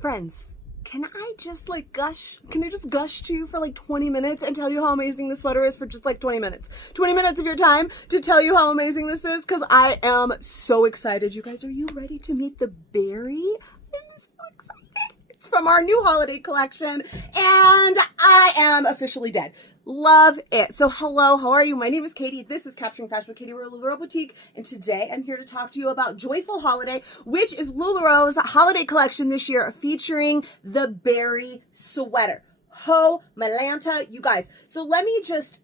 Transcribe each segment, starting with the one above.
Friends, can I just like gush? Can I just gush to you for like 20 minutes and tell you how amazing this sweater is for just like 20 minutes? 20 minutes of your time to tell you how amazing this is, because I am so excited. You guys, are you ready to meet the Berrie? I'm so excited. It's from our new holiday collection, and I am officially dead. Love it. So hello, how are you? My name is Katie. This is Capturing Fashion with Katie. We're a LuLaRoe boutique, and today I'm here to talk to you about Joyful Holiday, which is LuLaRoe's holiday collection this year, featuring the Berrie Sweater. Ho Malanta, you guys. So let me just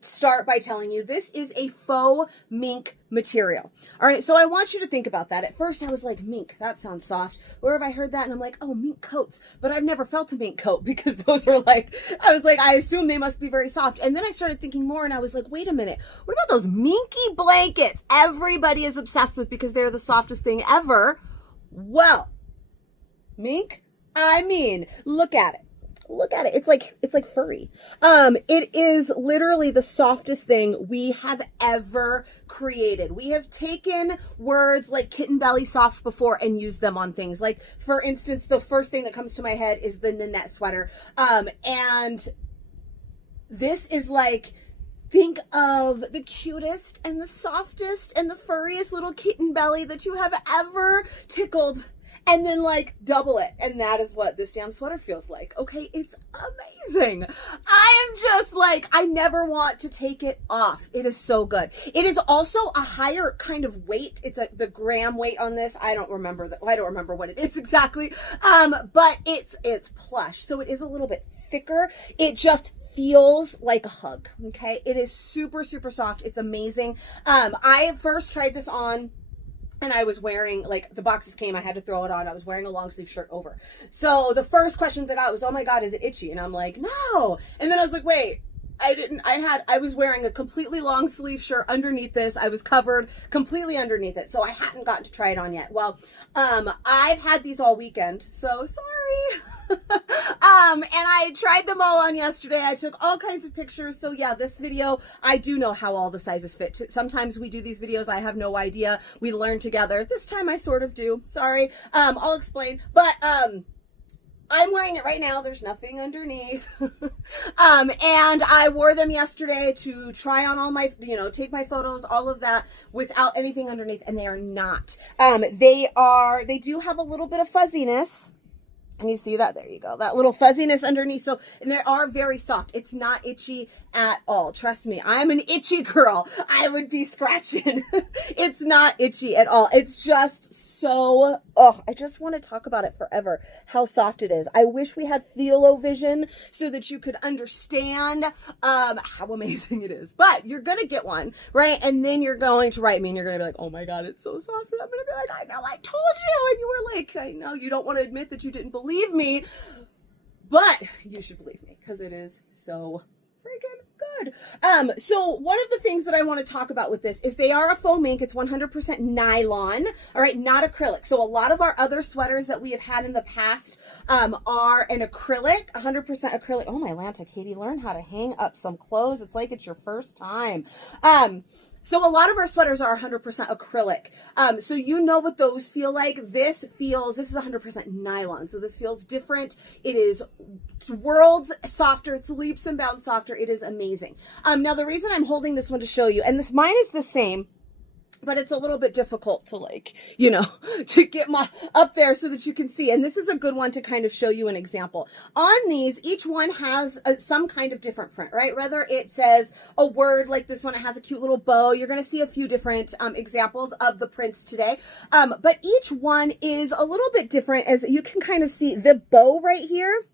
start by telling you this is a faux mink material. All right, so I want you to think about that. At first I was like, mink, that sounds soft. Where have I heard that? And I'm like, oh, mink coats. But I've never felt a mink coat, because those are like, I assume they must be very soft. And then I started thinking more, and I was like, wait a minute, what about those minky blankets everybody is obsessed with because they're the softest thing ever? Well, mink, I mean, look at it. Look at it. It's like furry. It is literally the softest thing we have ever created. We have taken words like kitten belly soft before and used them on things. Like, for instance, the first thing that comes to my head is the Nanette sweater. And this is like, think of the cutest and the softest and the furriest little kitten belly that you have ever tickled. And then like double it. And that is what this damn sweater feels like. Okay, it's amazing. I am just like, I never want to take it off. It is so good. It is also a higher kind of weight. It's the gram weight on this. I don't remember what it is exactly. But it's plush. So it is a little bit thicker. It just feels like a hug. Okay. It is super, super soft. It's amazing. I first tried this on, and I was wearing, like, the boxes came, I had to throw it on. I was wearing a long sleeve shirt over. So the first questions I got was, oh my God, is it itchy? And I'm like, no. And then I was like, wait, I was wearing a completely long sleeve shirt underneath this. I was covered completely underneath it. So I hadn't gotten to try it on yet. Well, I've had these all weekend, so sorry. And I tried them all on yesterday. I took all kinds of pictures. So yeah, this video, I do know how all the sizes fit. Sometimes we do these videos, I have no idea. We learn together. This time I sort of do. Sorry. I'll explain. But I'm wearing it right now. There's nothing underneath. And I wore them yesterday to try on all my, take my photos, all of that, without anything underneath. And they are not. They do have a little bit of fuzziness. And you see that? There you go. That little fuzziness underneath. So, and they are very soft. It's not itchy at all. Trust me. I'm an itchy girl. I would be scratching. It's not itchy at all. It's just so, I just want to talk about it forever, how soft it is. I wish we had Feel-O-Vision so that you could understand how amazing it is. But you're going to get one, right? And then you're going to write me and you're going to be like, oh my God, it's so soft. And I'm going to be like, I know, I told you. And you were like, I know you don't want to admit that you didn't believe me, but you should believe me because it is so freaking good. So one of the things that I want to talk about with this is they are a faux mink. It's 100% nylon, all right, not acrylic. So a lot of our other sweaters that we have had in the past are an acrylic, 100% acrylic. Oh my Lanta, Katie, learn how to hang up some clothes. It's like it's your first time. So a lot of our sweaters are 100% acrylic. So you know what those feel like. This is 100% nylon. So this feels different. It is worlds softer. It's leaps and bounds softer. It is amazing. Now the reason I'm holding this one to show you, and mine is the same, but it's a little bit difficult to to get up there so that you can see. And this is a good one to kind of show you an example. On these, each one has some kind of different print, right? Whether it says a word like this one, it has a cute little bow. You're going to see a few different examples of the prints today. But each one is a little bit different. As you can kind of see, the bow right here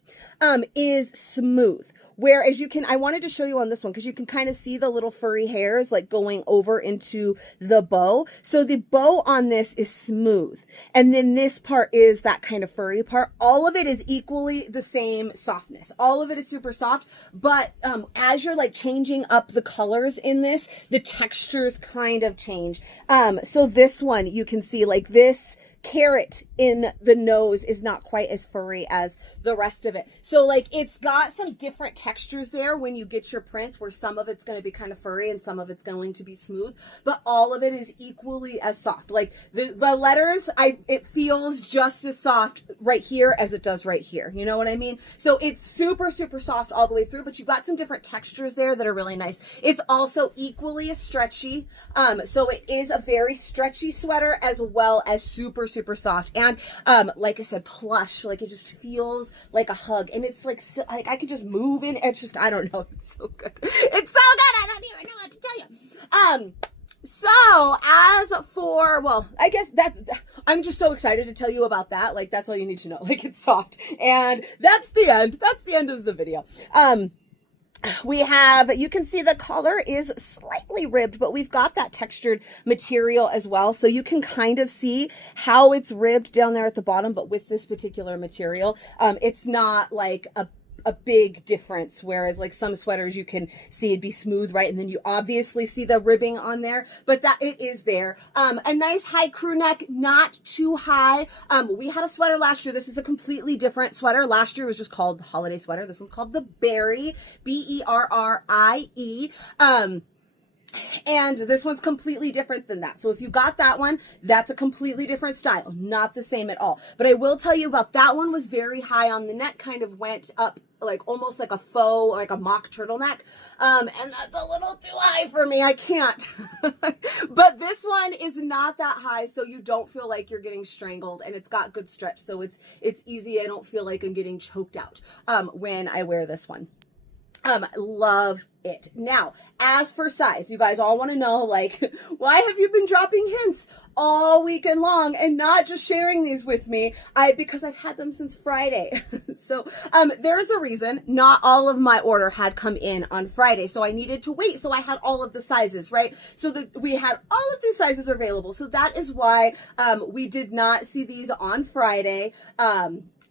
is smooth. Whereas I wanted to show you on this one because you can kind of see the little furry hairs like going over into the bow. So the bow on this is smooth. And then this part is that kind of furry part. All of it is equally the same softness. All of it is super soft. But as you're like changing up the colors in this, the textures kind of change. So this one, you can see like this carrot in the nose is not quite as furry as the rest of it. So like it's got some different textures there when you get your prints, where some of it's going to be kind of furry and some of it's going to be smooth, but all of it is equally as soft. Like the letters, it feels just as soft right here as it does right here. You know what I mean? So it's super, super soft all the way through, but you've got some different textures there that are really nice. It's also equally as stretchy. So it is a very stretchy sweater as well as super, super soft. And like I said, plush, like it just feels like a hug. And it's like, so, like I could just move in. It's just, I don't know. It's so good. It's so good. I don't even know what to tell you. So as for, well, I guess I'm just so excited to tell you about that. Like, that's all you need to know. Like, it's soft. And that's the end. That's the end of the video. We have, you can see the collar is slightly ribbed, but we've got that textured material as well. So you can kind of see how it's ribbed down there at the bottom, but with this particular material, it's not like a big difference, whereas like some sweaters you can see it'd be smooth, right? And then you obviously see the ribbing on there, but that it is there. A nice high crew neck, not too high. We had a sweater last year. This is a completely different sweater. Last year was just called the holiday sweater. This one's called the Berrie, B-E-R-R-I-E. And this one's completely different than that. So if you got that one, that's a completely different style, not the same at all. But I will tell you about that one was very high on the neck, kind of went up like almost like a faux, like a mock turtleneck. And that's a little too high for me. I can't. But this one is not that high, so you don't feel like you're getting strangled, and it's got good stretch. So it's easy. I don't feel like I'm getting choked out when I wear this one. Love it. Now, as for size, you guys all want to know, like, why have you been dropping hints all weekend long and not just sharing these with me? Because I've had them since Friday. So, there's a reason. Not all of my order had come in on Friday, so I needed to wait. So I had all of the sizes, right? So that we had all of these sizes available. So that is why, we did not see these on Friday.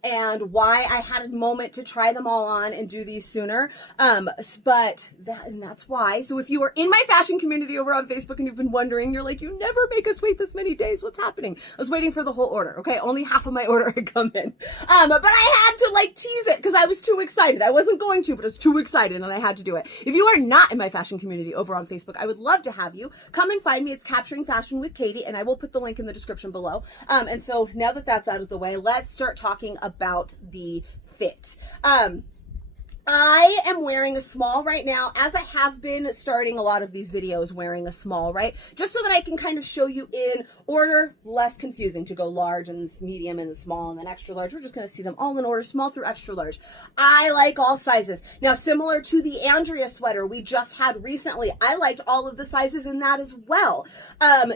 And why I had a moment to try them all on and do these sooner. But that's why. So if you are in my fashion community over on Facebook and you've been wondering, you're like, you never make us wait this many days. What's happening? I was waiting for the whole order. Okay. Only half of my order had come in. But I had to like tease it because I was too excited. I wasn't going to, but I was too excited and I had to do it. If you are not in my fashion community over on Facebook, I would love to have you come and find me. It's Capturing Fashion with Katie, and I will put the link in the description below. And so now that that's out of the way, let's start talking about the fit. I am wearing a small right now, as I have been starting a lot of these videos wearing a small, right? Just so that I can kind of show you in order, less confusing to go large and medium and small and then extra large. We're just going to see them all in order, small through extra large. I like all sizes. Now, similar to the Andrea sweater we just had recently, I liked all of the sizes in that as well.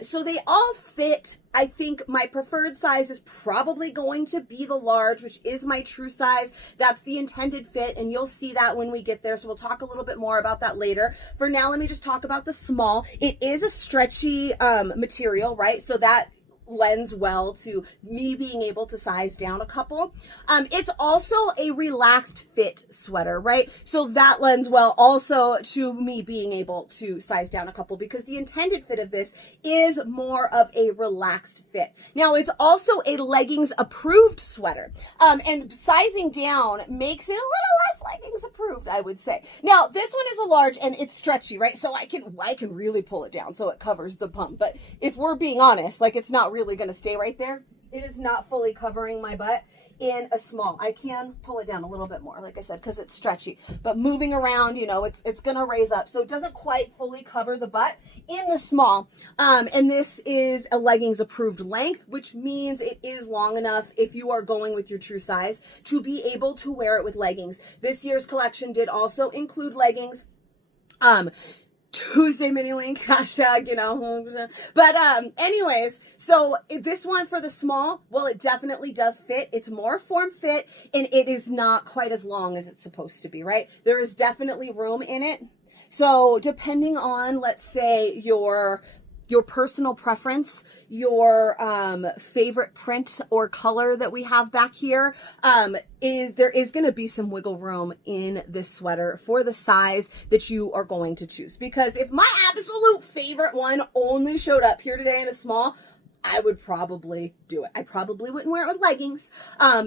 So they all fit. I think my preferred size is probably going to be the large, which is my true size. That's the intended fit, and you'll see that when we get there. So we'll talk a little bit more about that later. For now, let me just talk about the small. It is a stretchy material, right? So that lends well to me being able to size down a couple. It's also a relaxed fit sweater, right? So that lends well also to me being able to size down a couple, because the intended fit of this is more of a relaxed fit. Now, it's also a leggings approved sweater. And sizing down makes it a little less leggings approved, I would say. Now, this one is a large and it's stretchy, right? So I can really pull it down so it covers the bum. But if we're being honest, like, it's not really going to stay right there. It is not fully covering my butt in a small. I can pull it down a little bit more, like I said, because it's stretchy, but moving around, you know, it's going to raise up. So it doesn't quite fully cover the butt in the small. And this is a leggings approved length, which means it is long enough, if you are going with your true size, to be able to wear it with leggings. This year's collection did also include leggings. Tuesday mini link, hashtag, you know, but anyways, so this one for the small, well, it definitely does fit. It's more form fit, and it is not quite as long as it's supposed to be, right? There is definitely room in it. So depending on, let's say, your personal preference, your favorite print or color that we have back here, there is going to be some wiggle room in this sweater for the size that you are going to choose. Because if my absolute favorite one only showed up here today in a small, I would probably do it. I probably wouldn't wear it with leggings.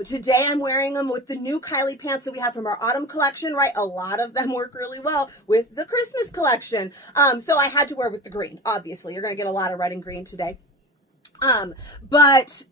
Today I'm wearing them with the new Kylie pants that we have from our autumn collection, right? A lot of them work really well with the Christmas collection. So I had to wear with the green, obviously. You're going to get a lot of red and green today. But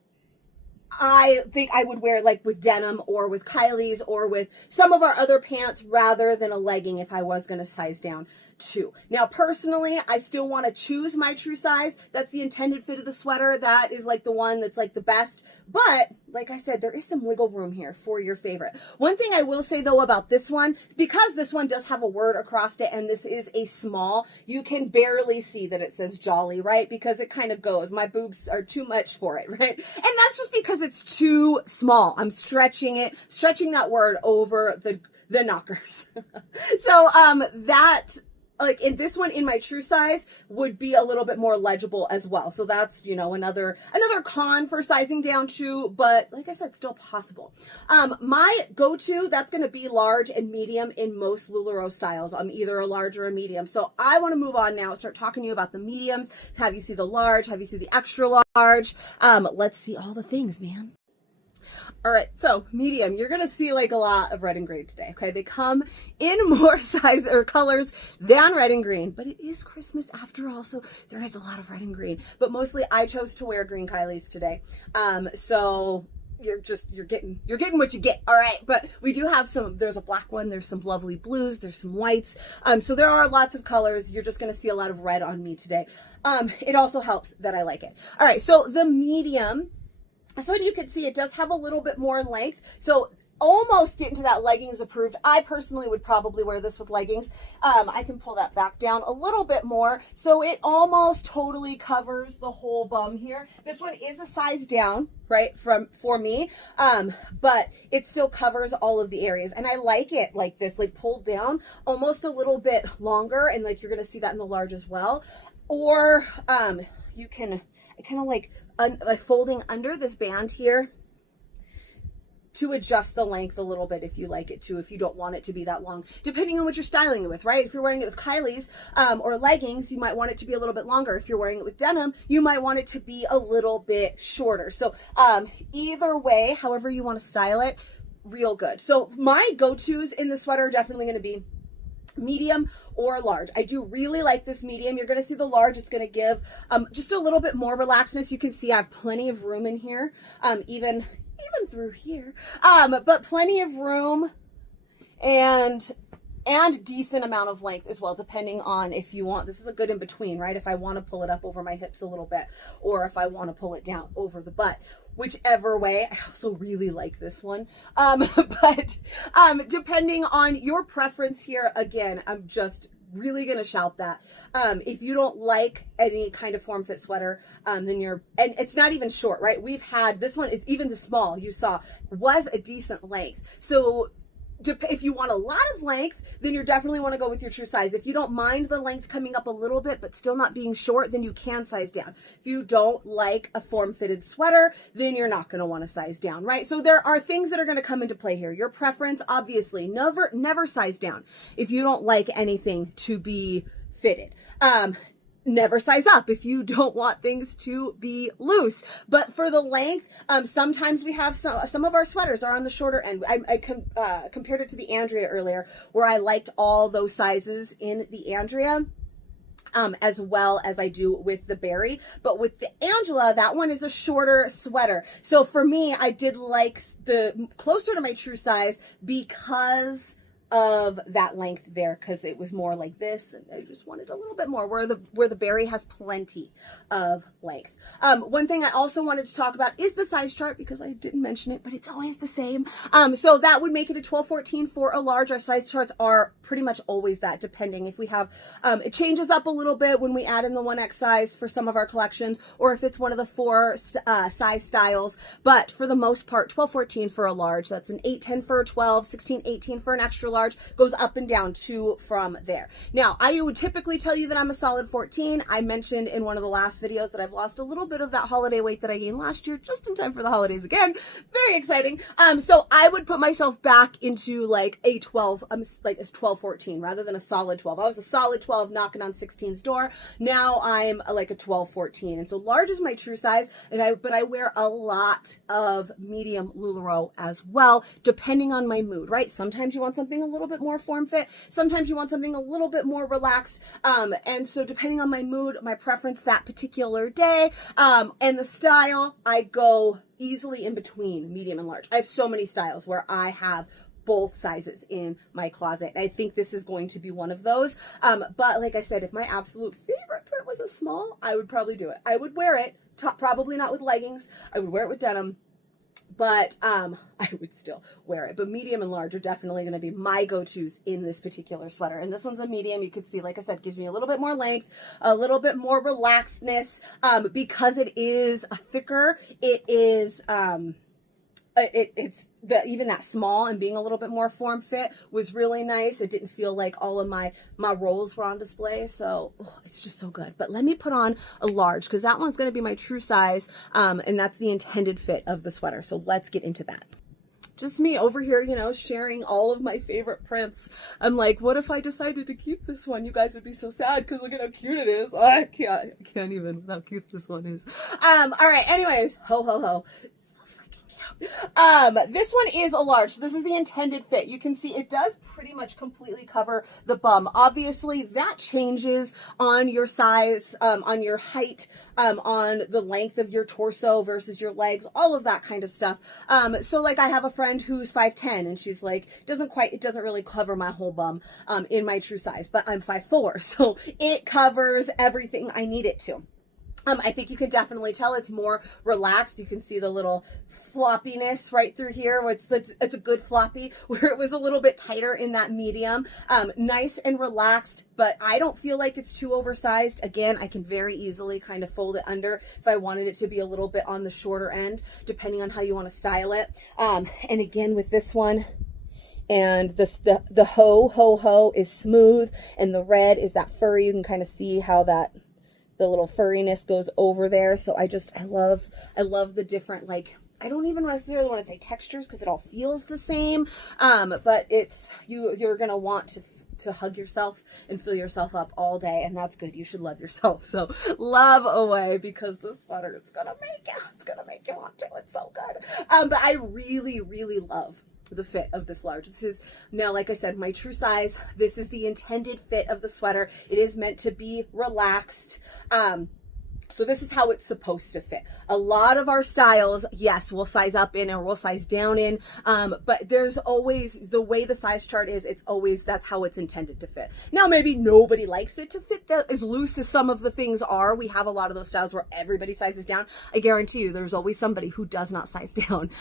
I think I would wear like with denim or with Kylie's or with some of our other pants rather than a legging if I was going to size down too. Now, personally, I still want to choose my true size. That's the intended fit of the sweater. That is like the one that's like the best. But like I said, there is some wiggle room here for your favorite. One thing I will say though about this one, because this one does have a word across it and this is a small, you can barely see that it says Jolly, right? Because it kind of goes. My boobs are too much for it, right? And that's just because it's too small. I'm stretching it, stretching that word over the knockers. So that, like in this one in my true size would be a little bit more legible as well. So that's, you know, another con for sizing down too, but like I said, still possible. My go-to, that's going to be large and medium in most LuLaRoe styles. I'm either a large or a medium. So I want to move on now, start talking to you about the mediums, have you see the large, have you see the extra large. Let's see all the things, man. All right, so medium, you're gonna see like a lot of red and green today, okay? They come in more size or colors than red and green, but it is Christmas after all, so there is a lot of red and green, but mostly I chose to wear green Kylie's today. So you're getting what you get, all right? But we do have there's a black one, there's some lovely blues, there's some whites. So there are lots of colors. You're just gonna see a lot of red on me today. It also helps that I like it. All right, so the medium, so you can see it does have a little bit more length. So almost getting to that leggings approved. I personally would probably wear this with leggings. I can pull that back down a little bit more. So it almost totally covers the whole bum here. This one is a size down, right, for me. But it still covers all of the areas. And I like it like this, like pulled down almost a little bit longer. And like, you're going to see that in the large as well. Or, you can kind of like folding under this band here to adjust the length a little bit if you like it to, if you don't want it to be that long, depending on what you're styling it with, right? If you're wearing it with Kylie's or leggings, you might want it to be a little bit longer. If you're wearing it with denim, you might want it to be a little bit shorter. So either way, however you want to style it, real good. So my go-tos in the sweater are definitely going to be medium or large. I do really like this medium. You're going to see the large. It's going to give just a little bit more relaxedness. You can see I have plenty of room in here, even through here, but plenty of room and decent amount of length as well, depending on if you want. This is a good in between, right? If I want to pull it up over my hips a little bit, or if I want to pull it down over the butt, whichever way. I also really like this one. But depending on your preference here, again, I'm just really going to shout that. If you don't like any kind of form fit sweater, then and it's not even short, right? We've had, this one is even the small you saw was a decent length. So if you want a lot of length, then you definitely want to go with your true size. If you don't mind the length coming up a little bit, but still not being short, then you can size down. If you don't like a form-fitted sweater, then you're not going to want to size down, right? So there are things that are going to come into play here. Your preference, obviously, never size down if you don't like anything to be fitted. Never size up if you don't want things to be loose. But for the length, sometimes we have some of our sweaters are on the shorter end. I compared it to the Andrea earlier, where I liked all those sizes in the Andrea. As well as I do with the Berry. But with the Angela, that one is a shorter sweater. So for me, I did like the closer to my true size because of that length there, because it was more like this, and I just wanted a little bit more where the Berry has plenty of length. One thing I also wanted to talk about is the size chart, because I didn't mention it, but it's always the same. So that would make it a 12-14 for a large. Our size charts are pretty much always that, depending if we have it changes up a little bit when we add in the 1X size for some of our collections, or if it's one of the 4 size styles. But for the most part, 12-14 for a large. That's an 8-10 for a 12, 16-18 for an extra large. Goes up and down too from there. Now, I would typically tell you that I'm a solid 14. I mentioned in one of the last videos that I've lost a little bit of that holiday weight that I gained last year, just in time for the holidays again. Very exciting. So I would put myself back into like a 12, like a 12-14 rather than a solid 12. I was a solid 12 knocking on 16's door. Now I'm like a 12-14. And so large is my true size, but I wear a lot of medium LuLaRoe as well, depending on my mood, right? Sometimes you want something a little bit more form fit. Sometimes you want something a little bit more relaxed. And so depending on my mood, my preference that particular day, and the style, I go easily in between medium and large. I have so many styles where I have both sizes in my closet. I think this is going to be one of those. But like I said, if my absolute favorite print was a small, I would probably do it. I would wear it, probably not with leggings. I would wear it with denim, but I would still wear it. But medium and large are definitely going to be my go-tos in this particular sweater. And this one's a medium. You can see, like I said, gives me a little bit more length, a little bit more relaxedness, because it is a thicker. It is, even that small and being a little bit more form fit was really nice. It didn't feel like all of my rolls were on display. So it's just so good. But let me put on a large, because that one's going to be my true size. And that's the intended fit of the sweater. So let's get into that. Just me over here, you know, sharing all of my favorite prints. I'm like, what if I decided to keep this one? You guys would be so sad because look at how cute it is. I can't even how cute this one is. All right. Anyways, ho, ho, ho. This one is a large. So this is the intended fit. You can see it does pretty much completely cover the bum. Obviously that changes on your size, on your height, on the length of your torso versus your legs, all of that kind of stuff. So like I have a friend who's 5'10" and she's like, it doesn't really cover my whole bum, in my true size, but I'm 5'4", so it covers everything I need it to. I think you can definitely tell it's more relaxed. You can see the little floppiness right through here. It's a good floppy, where it was a little bit tighter in that medium. Nice and relaxed, but I don't feel like it's too oversized. Again, I can very easily kind of fold it under if I wanted it to be a little bit on the shorter end, depending on how you want to style it. And again, with this one, and the ho is smooth, and the red is that furry. You can kind of see how the little furriness goes over there. So I love the different, like, I don't even necessarily want to say textures because it all feels the same. But you're going to want to hug yourself and fill yourself up all day. And that's good. You should love yourself. So love away, because this sweater, it's going to make you want to. It's so good. But I really, really love the fit of this large. This is now, like I said, my true size. This is the intended fit of the sweater. It is meant to be relaxed. So this is how it's supposed to fit. A lot of our styles, yes, we'll size up in or we'll size down in, but there's always, the way the size chart is, that's how it's intended to fit. Now, maybe nobody likes it to fit as loose as some of the things are. We have a lot of those styles where everybody sizes down. I guarantee you there's always somebody who does not size down,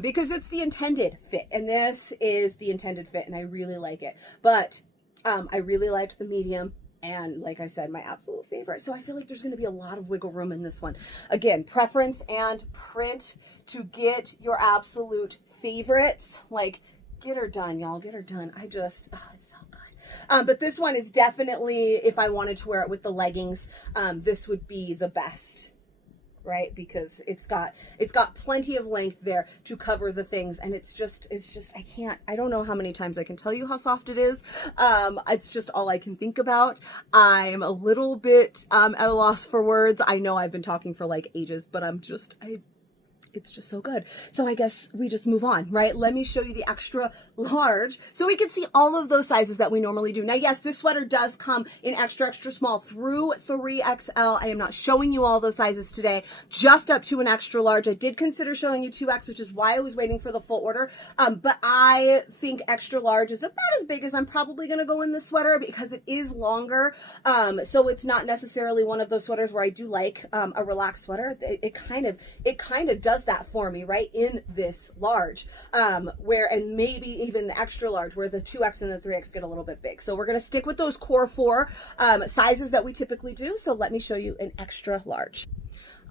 because it's the intended fit, and this is the intended fit, and I really like it. But I really liked the medium. And like I said, my absolute favorite. So I feel like there's going to be a lot of wiggle room in this one. Again, preference and print to get your absolute favorites. Like, get her done, y'all. Get her done. It's so good. But this one is definitely, if I wanted to wear it with the leggings, this would be the best, right? Because it's got plenty of length there to cover the things, and it's just I don't know how many times I can tell you how soft it is. It's just all I can think about. I'm a little bit at a loss for words. I know I've been talking for like ages, but it's just so good. So I guess we just move on, right? Let me show you the extra large so we can see all of those sizes that we normally do. Now, yes, this sweater does come in extra, extra small through 3XL. I am not showing you all those sizes today, just up to an extra large. I did consider showing you 2X, which is why I was waiting for the full order. But I think extra large is about as big as I'm probably going to go in this sweater, because it is longer. So it's not necessarily one of those sweaters where I do like a relaxed sweater. It kind of does that for me, right, in this large, and maybe even the extra large, where the 2X and the 3X get a little bit big. So we're going to stick with those core 4 sizes that we typically do. So let me show you an extra large.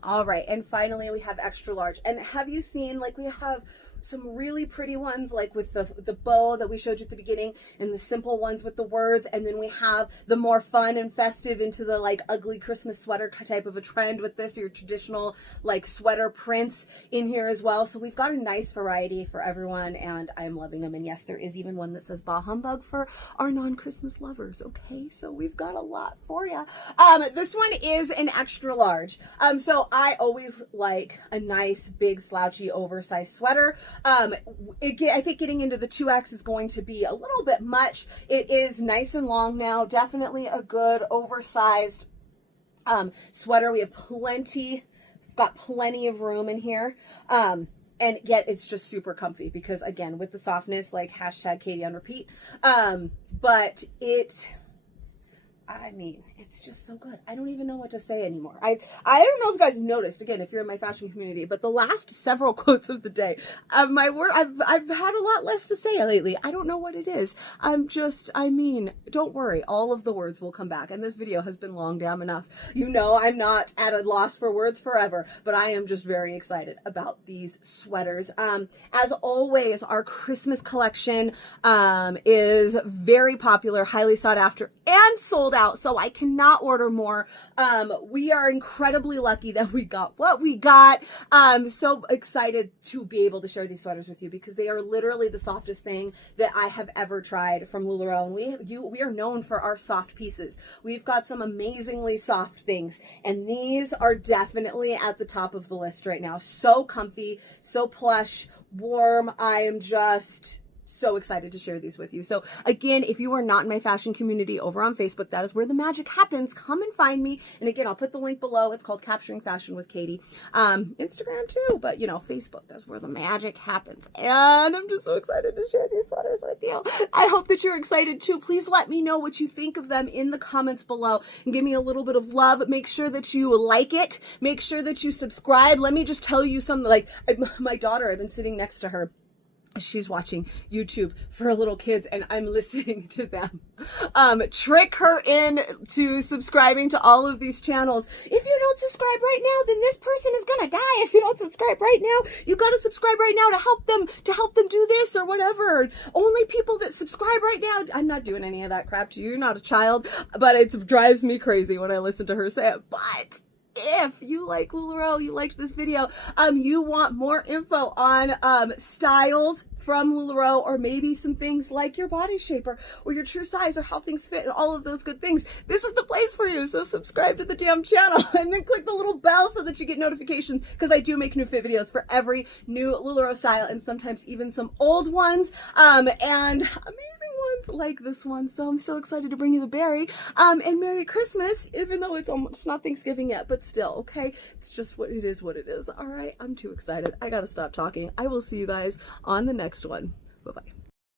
All right, and finally we have extra large. And have you seen, like, we have some really pretty ones, like with the bow that we showed you at the beginning, and the simple ones with the words, and then we have the more fun and festive into the like ugly Christmas sweater type of a trend with this, your traditional like sweater prints in here as well. So we've got a nice variety for everyone, and I'm loving them. And yes, there is even one that says bah humbug for our non-Christmas lovers. Okay, so we've got a lot for you. This one is an extra large. So I always like a nice, big, slouchy, oversized sweater. I think getting into the 2X is going to be a little bit much. It is nice and long now. Definitely a good, oversized sweater. We have got plenty of room in here. And yet it's just super comfy because, again, with the softness, like hashtag Katie on repeat. But I mean, it's just so good. I don't even know what to say anymore. I don't know if you guys noticed, again, if you're in my fashion community, but the last several quotes of the day, I've had a lot less to say lately. I don't know what it is. I mean, don't worry. All of the words will come back. And this video has been long damn enough. You know, I'm not at a loss for words forever, but I am just very excited about these sweaters. As always, our Christmas collection is very popular, highly sought after, and sold out, so I cannot order more. We are incredibly lucky that we got what we got. So excited to be able to share these sweaters with you because they are literally the softest thing that I have ever tried from LuLaRoe. And we are known for our soft pieces. We've got some amazingly soft things, and these are definitely at the top of the list right now. So comfy, so plush, warm. I am just so excited to share these with you. So again, if you are not in my fashion community over on Facebook, that is where the magic happens. Come and find me. And again, I'll put the link below. It's called Capturing Fashion with Katie. Instagram too, but you know, Facebook, that's where the magic happens. And I'm just so excited to share these sweaters with you. I hope that you're excited too. Please let me know what you think of them in the comments below and give me a little bit of love. Make sure that you like it. Make sure that you subscribe. Let me just tell you something. Like my daughter, I've been sitting next to her. She's watching YouTube for little kids and I'm listening to them trick her in to subscribing to all of these channels. If you don't subscribe right now, then this person is gonna die. If you don't subscribe right now, you gotta subscribe right now to help them do this or whatever. Only people that subscribe right now. I'm not doing any of that crap to you. You're not a child, but it drives me crazy when I listen to her say it. But if you like LuLaRoe, you liked this video, you want more info on styles from LuLaRoe, or maybe some things like your body shape or your true size or how things fit and all of those good things, this is the place for you. So subscribe to the damn channel and then click the little bell so that you get notifications, because I do make new fit videos for every new LuLaRoe style and sometimes even some old ones and amazing ones like this one. So I'm so excited to bring you the Berry and Merry Christmas, even though it's not Thanksgiving yet, but still, okay, it's just what it is. All right, I'm too excited. I gotta stop talking. I will see you guys on the next one. Bye-bye.